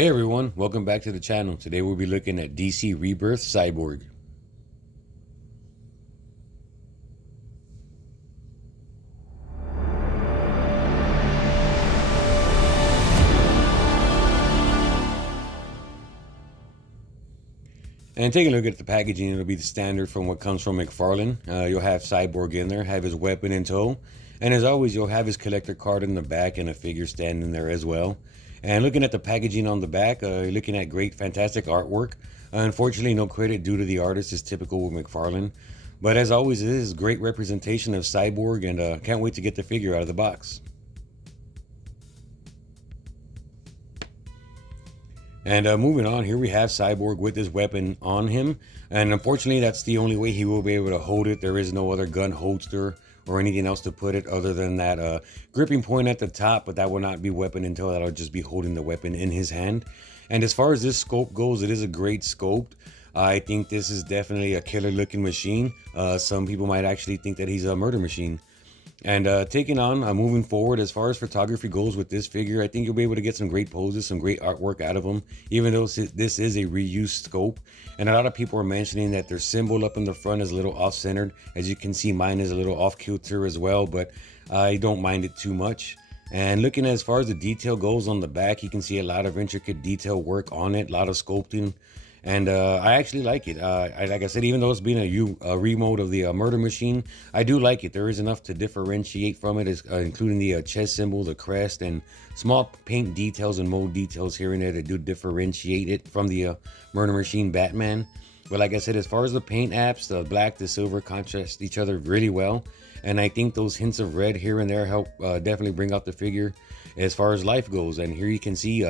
Hey everyone, welcome back to the channel. Today we'll be looking at DC Rebirth Cyborg. And taking a look at the packaging, it'll be the standard from what comes from Mcfarlane. You'll have Cyborg in there, have his weapon in tow. And as always, you'll have his collector card in the back and a figure standing there as well. And looking at the packaging on the back, you're looking at great, fantastic artwork. Unfortunately, no credit due to the artist is typical with Mcfarlane. But as always, it is great representation of Cyborg, and can't wait to get the figure out of the box. And moving on, here we have Cyborg with his weapon on him. And unfortunately, that's the only way he will be able to hold it. There is no other gun holster or anything else to put it other than that gripping point at the top, but that will not be weapon until that'll just be holding the weapon in his hand. And as far as this sculpt goes, it is a great sculpt. I think this is definitely a killer looking machine. Some people might actually think that he's a murder machine. And taking on, moving forward, as far as photography goes with this figure, I think you'll be able to get some great poses, some great artwork out of him, even though this is a reused scope. And a lot of people are mentioning that their symbol up in the front is a little off-centered. As you can see, mine is a little off-kilter as well, but I don't mind it too much. And looking as far as the detail goes on the back, you can see a lot of intricate detail work on it, a lot of sculpting. And I actually like it. Like I said, even though it's being a remode of the murder machine, I do like it. There is enough to differentiate from it, including the chest symbol, the crest, and small paint details and mold details here and there that do differentiate it from the murder machine Batman. But like I said, as far as the paint apps, the black, the silver contrast each other really well. And I think those hints of red here and there help definitely bring out the figure as far as life goes. And here you can see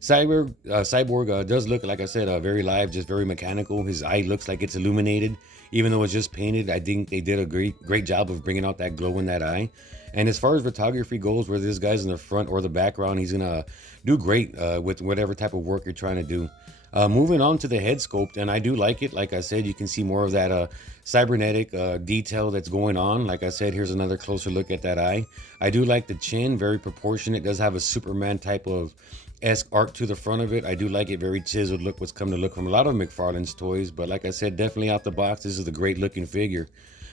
Cyborg does look, like I said, very live, just very mechanical. His eye looks like it's illuminated, even though it's just painted. I think they did a great job of bringing out that glow in that eye. And as far as photography goes, whether this guy's in the front or the background, he's gonna do great with whatever type of work you're trying to do. Moving on to the head sculpt, and I do like it. Like I said, you can see more of that cybernetic detail that's going on. Like I said, here's another closer look at that eye. I do like the chin, very proportionate. It does have a Superman type of esque arc to the front of it. I do like it, very chiseled look, what's come to look from a lot of McFarlane's toys. But like I said, definitely out the box, this is a great looking figure.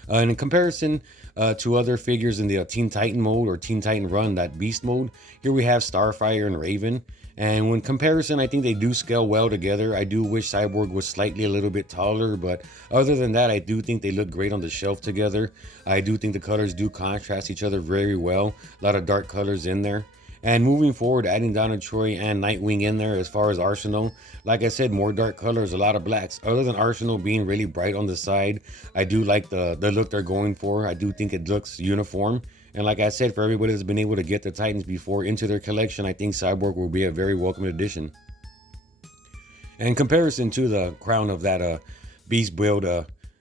And in comparison to other figures in the Teen Titan mode or Teen Titan Run, that Beast mode, here we have Starfire and Raven. And when comparison, I think they do scale well together. I do wish Cyborg was slightly a little bit taller, but other than that, I do think they look great on the shelf together. I do think the colors do contrast each other very well. A lot of dark colors in there. And moving forward, adding Donna and Nightwing in there as far as Arsenal. Like I said, more dark colors, a lot of blacks. Other than Arsenal being really bright on the side, I do like the look they're going for. I do think it looks uniform. And like I said, for everybody that's been able to get the Titans before into their collection, I think Cyborg will be a very welcome addition. In comparison to the crown of that Beast build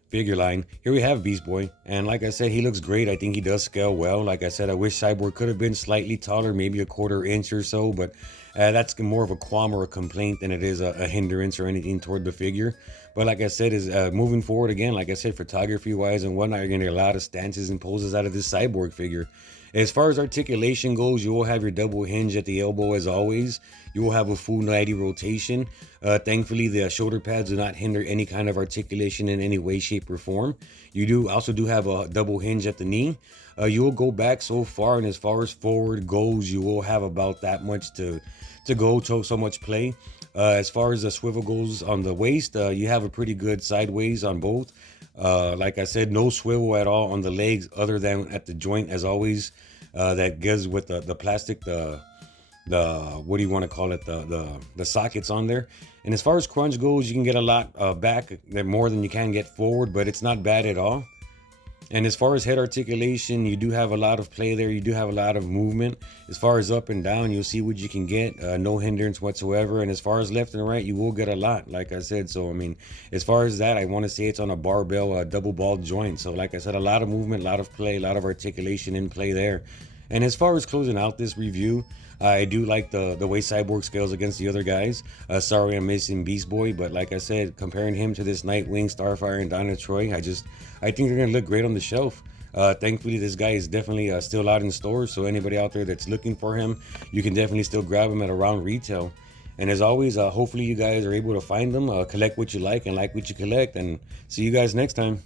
figure line, here we have Beast Boy. And like I said, he looks great. I think he does scale well. Like I said, I wish Cyborg could have been slightly taller, maybe a quarter inch or so, but that's more of a qualm or a complaint than it is a hindrance or anything toward the figure. But like I said, is moving forward again, like I said, photography wise and whatnot, you're gonna get a lot of stances and poses out of this Cyborg figure. As far as articulation goes, you will have your double hinge at the elbow as always. You will have a full 90 rotation. Thankfully, the shoulder pads do not hinder any kind of articulation in any way, shape, or form. You also do have a double hinge at the knee. You will go back so far, and as far as forward goes, you will have about that much to go, so much play. As far as the swivel goes on the waist, you have a pretty good sideways on both. Like I said, no swivel at all on the legs other than at the joint as always. That goes with the plastic, the what do you want to call it, the sockets on there. And as far as crunch goes, you can get a lot back, more than you can get forward, but it's not bad at all. And as far as head articulation, you do have a lot of play there. You do have a lot of movement. As far as up and down, you'll see what you can get. No hindrance whatsoever. And as far as left and right, you will get a lot, like I said. So, I mean, as far as that, I want to say it's on a barbell, double ball joint. So, like I said, a lot of movement, a lot of play, a lot of articulation in play there. And as far as closing out this review, I do like the way Cyborg scales against the other guys. Sorry I'm missing Beast Boy, but like I said, comparing him to this Nightwing, Starfire, and Donna, I think they're going to look great on the shelf. Thankfully, this guy is definitely still out in stores, so anybody out there that's looking for him, you can definitely still grab him at around retail. And as always, hopefully you guys are able to find them, collect what you like and what you collect. And see you guys next time.